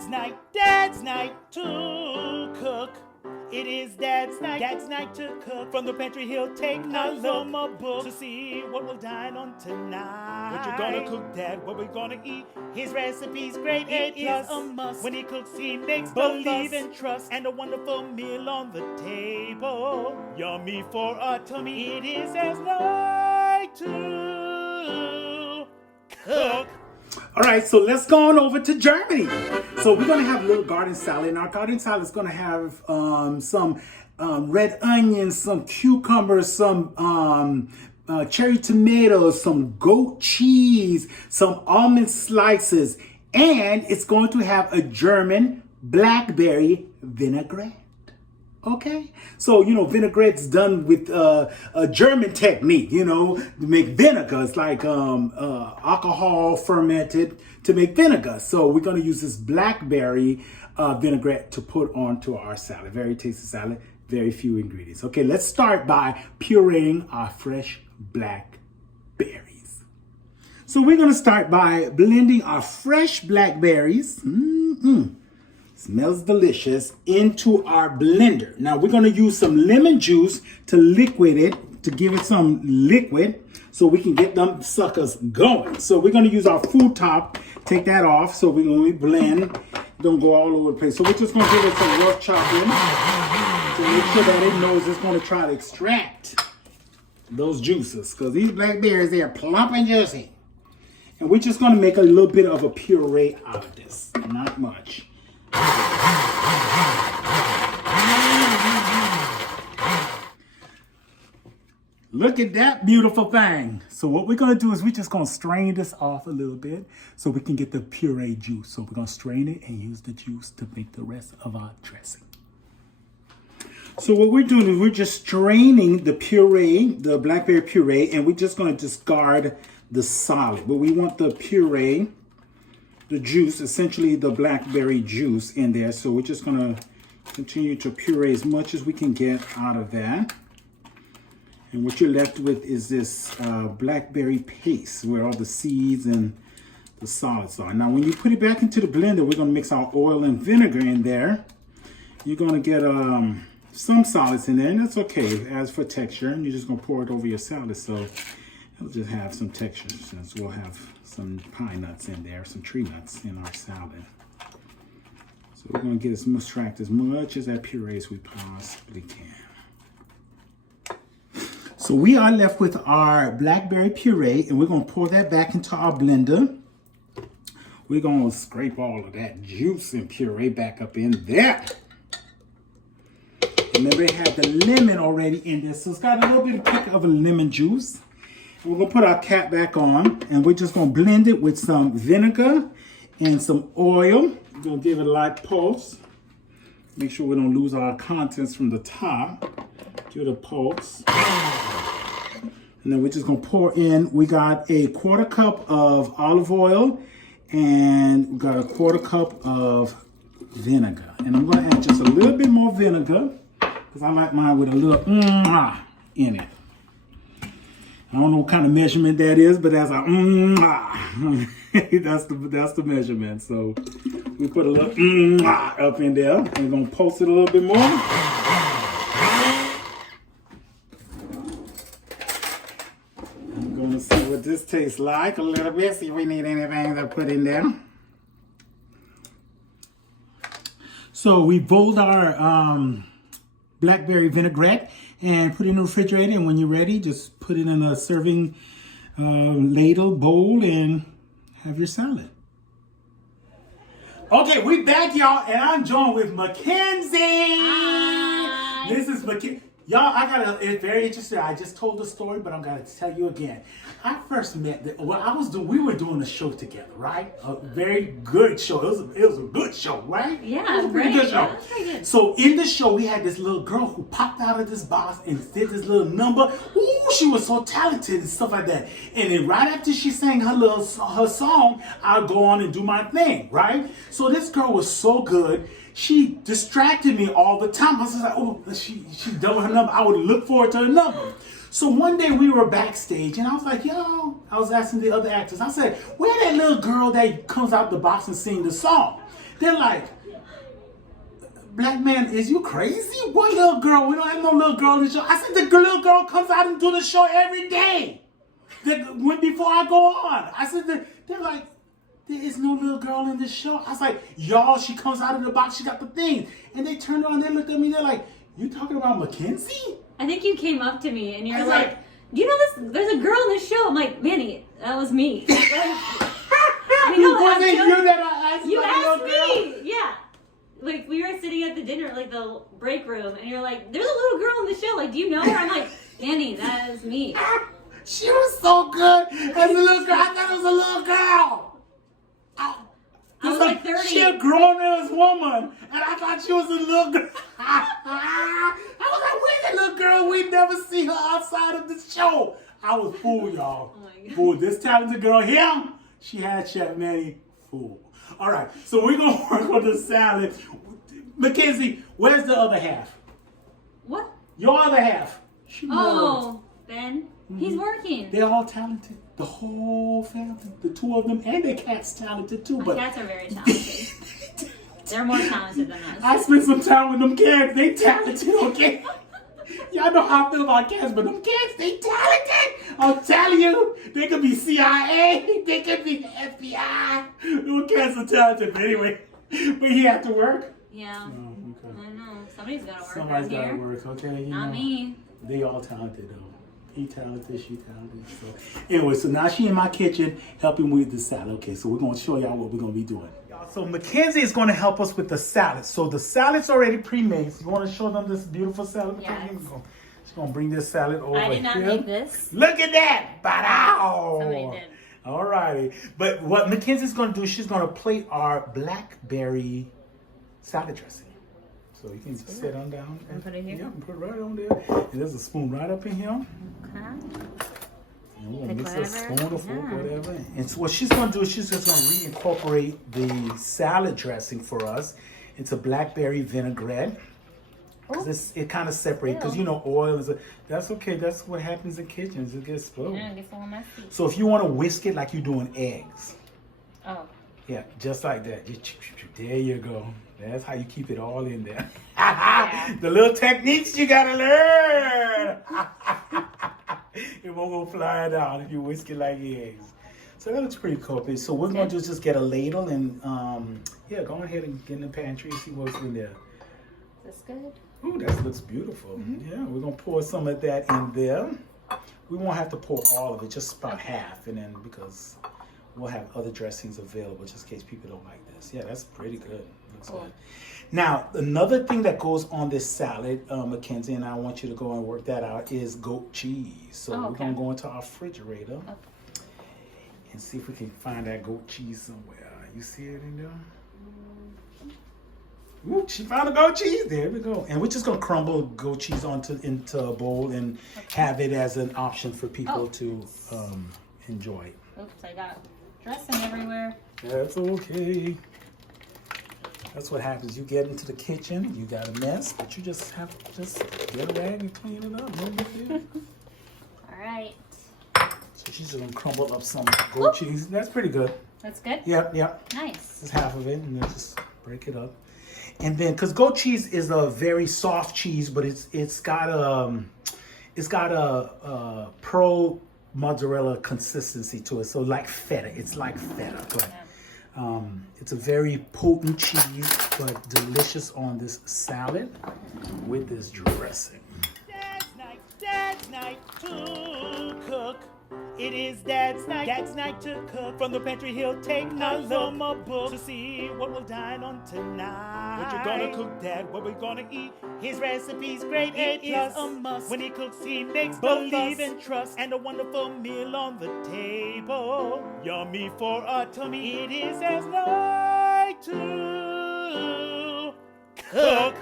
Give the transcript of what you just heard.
Dad's night to cook. It is Dad's night to cook. From the pantry he'll take a look from a book to see what we'll dine on tonight. What you gonna cook, Dad? What we gonna eat? His recipe's great, it is a must. When he cooks, he makes believe and trust, and a wonderful meal on the table. Yummy for a tummy. It is Dad's night to cook. All right, so let's go on over to Germany. So we're gonna have a little garden salad, and our garden salad is gonna have some red onions, some cucumbers, some cherry tomatoes, some goat cheese, some almond slices, and it's going to have a German blackberry vinaigrette. Okay, so vinaigrette's done with a German technique, to make vinegar. It's like alcohol fermented to make vinegar. So we're going to use this blackberry vinaigrette to put onto our salad. Very tasty salad, very few ingredients. Okay, let's start by pureeing our fresh blackberries. So we're going to start by blending our fresh blackberries. Smells delicious, into our blender. Now we're gonna use some lemon juice to liquid it, to give it some liquid so we can get them suckers going. So we're gonna use our food top, take that off, so we're gonna blend, don't go all over the place. So we're just gonna give it some rough chopping to make sure that it knows it's gonna try to extract those juices, because these blackberries, they are plump and juicy. And we're just gonna make a little bit of a puree out of this, not much. Look at that beautiful thing. So what we're going to do is we're just going to strain this off a little bit so we can get the puree juice. So we're going to strain it and use the juice to make the rest of our dressing. So what we're doing is we're just straining the puree, the blackberry puree, and we're just going to discard the solid. But we want the puree, the juice, essentially the blackberry juice in there. So we're just gonna continue to puree as much as we can get out of that. And what you're left with is this blackberry paste where all the seeds and the solids are. Now when you put it back into the blender, we're gonna mix our oil and vinegar in there. You're gonna get some solids in there, and that's okay. As for texture, you're just gonna pour it over your salad, so it'll just have some texture, since we'll have some pine nuts in there, some tree nuts in our salad. So we're going to get extract as much as that puree as we possibly can. So we are left with our blackberry puree, and we're going to pour that back into our blender. We're going to scrape all of that juice and puree back up in there. Remember, it had the lemon already in there, so it's got a little bit of kick of a lemon juice. We're gonna put our cap back on, and we're just gonna blend it with some vinegar and some oil. We're gonna give it a light pulse. Make sure we don't lose our contents from the top. Give it a pulse. And then we're just gonna pour in, we got a 1/4 cup of olive oil, and we got a 1/4 cup of vinegar. And I'm gonna add just a little bit more vinegar, because I like mine with a little in it. I don't know what kind of measurement that is, but that's a that's the measurement. So we put a little up in there. We're gonna pulse it a little bit more. I'm gonna see what this tastes like a little bit. See if we need anything to put in there. So we boiled our blackberry vinaigrette and put it in the refrigerator, and when you're ready, just put it in a serving ladle, bowl, and have your salad. Okay, we back, y'all, and I'm joined with Mackenzie. Hi. This is Mackenzie. Y'all, it's very interesting. I just told the story, but I'm gonna tell you again. I first met, we were doing a show together, right? A very good show. It was a good show, right? Yeah, it was a pretty good show. Yeah, pretty good. So in the show, we had this little girl who popped out of this box and did this little number. Ooh, she was so talented and stuff like that. And then right after she sang her song, I'll go on and do my thing, right? So this girl was so good. She distracted me all the time. I was like, oh, she doubled her number. I would look forward to her number. So one day we were backstage, and I was like, yo, I was asking the other actors, I said, where that little girl that comes out the box and sing the song? They're like, black man, is you crazy? What little girl? We don't have no little girl in the show. I said, the little girl comes out and do the show every day. Before I go on. I said, they're like, there is no little girl in this show. I was like, y'all, she comes out of the box, she got the thing. And they turned around, they looked at me, they're like, you talking about Mackenzie? I think you came up to me and you're like, do you know this? There's a girl in this show. I'm like, Vinny, that was me. You asked me. Yeah. Like, we were sitting at the dinner, like the break room, and you're like, there's a little girl in the show. Like, do you know her? I'm like, Vinny, that is me. She was so good as a little girl. I thought it was a little girl. I was like 30. She a grown-ass woman, and I thought she was a little girl. I was like, where's that little girl? We never see her outside of this show. I was fooled, y'all. Oh my God. Fooled. This talented girl here, she had Chef Manny fooled. All right, so we're going to work on the salad. Mackenzie, where's the other half? What? Your other half. Oh, Ben. He's working. They're all talented. The whole family. The two of them and their cat's talented too. My cats are very talented. They're more talented than us. I spent some time with them cats. They talented, okay? Y'all know how I feel about cats, but them cats, they talented. I'm telling you, they could be CIA. They could be FBI. Them cats are talented. But anyway, but he had to work. Yeah. Oh, okay. I know. Somebody's got to work Somebody's out got to here. work, okay? Not me. They all talented though. He talented, she talented. So anyway, so now she in my kitchen helping with the salad. Okay, so we're gonna show y'all what we're gonna be doing. So Mackenzie is gonna help us with the salad. So the salad's already pre-made. So you wanna show them this beautiful salad? Yes. She's gonna bring this salad over here. I did not make this. Look at that! Ba-dow! Somebody did. All righty. But what Mackenzie's gonna do, she's gonna plate our blackberry salad dressing. So you can sit on down And put it here? Yeah, and put it right on there. And there's a spoon right up in here. Okay. And we're gonna Pick mix a whatever. spoon or fork, Yeah. whatever. And so what she's gonna do is she's just gonna reincorporate the salad dressing for us into blackberry vinaigrette. Because it kind of separates, because you know oil is that's okay. That's what happens in kitchens. It gets spilled. Yeah, it gets a little messy. So if you want to whisk it like you're doing eggs. Oh. Yeah, just like that. There you go. That's how you keep it all in there. Yeah. The little techniques you gotta learn. It won't go flying down if you whisk it like eggs. So that looks pretty cool. So we're going to just get a ladle and yeah, go ahead and get in the pantry and see what's in there. Is this good? Ooh, that looks beautiful. Yeah, we're gonna pour some of that in there. We won't have to pour all of it, just about half, and then because we'll have other dressings available just in case people don't like this. Yeah, that's pretty good. Looks good. Now, another thing that goes on this salad, Mackenzie, and I want you to go and work that out, is goat cheese. So we're gonna go into our refrigerator and see if we can find that goat cheese somewhere. You see it in there? Ooh, she found a goat cheese. There we go. And we're just gonna crumble goat cheese into a bowl and have it as an option for people to enjoy. Oops, I got dressing everywhere. That's okay. That's what happens. You get into the kitchen, you got a mess, but you just have to just get a rag and clean it up. No big deal. All right. So she's just gonna crumble up some goat cheese. That's pretty good. That's good? Yep. Nice. This is half of it, and then just break it up. And then, because goat cheese is a very soft cheese, but it's got a pearl mozzarella consistency to it. So like feta, it's like feta, but it's a very potent cheese, but delicious on this salad with this dressing. Dad's night to cook. It is Dad's night to cook. From the pantry he'll take a look from a book to see what we'll dine on tonight. What you gonna cook, Dad? What we gonna eat? His recipe's great, it is a must. When he cooks, he makes believe and trust, and a wonderful meal on the table. Yummy for our tummy. It is Dad's night to cook.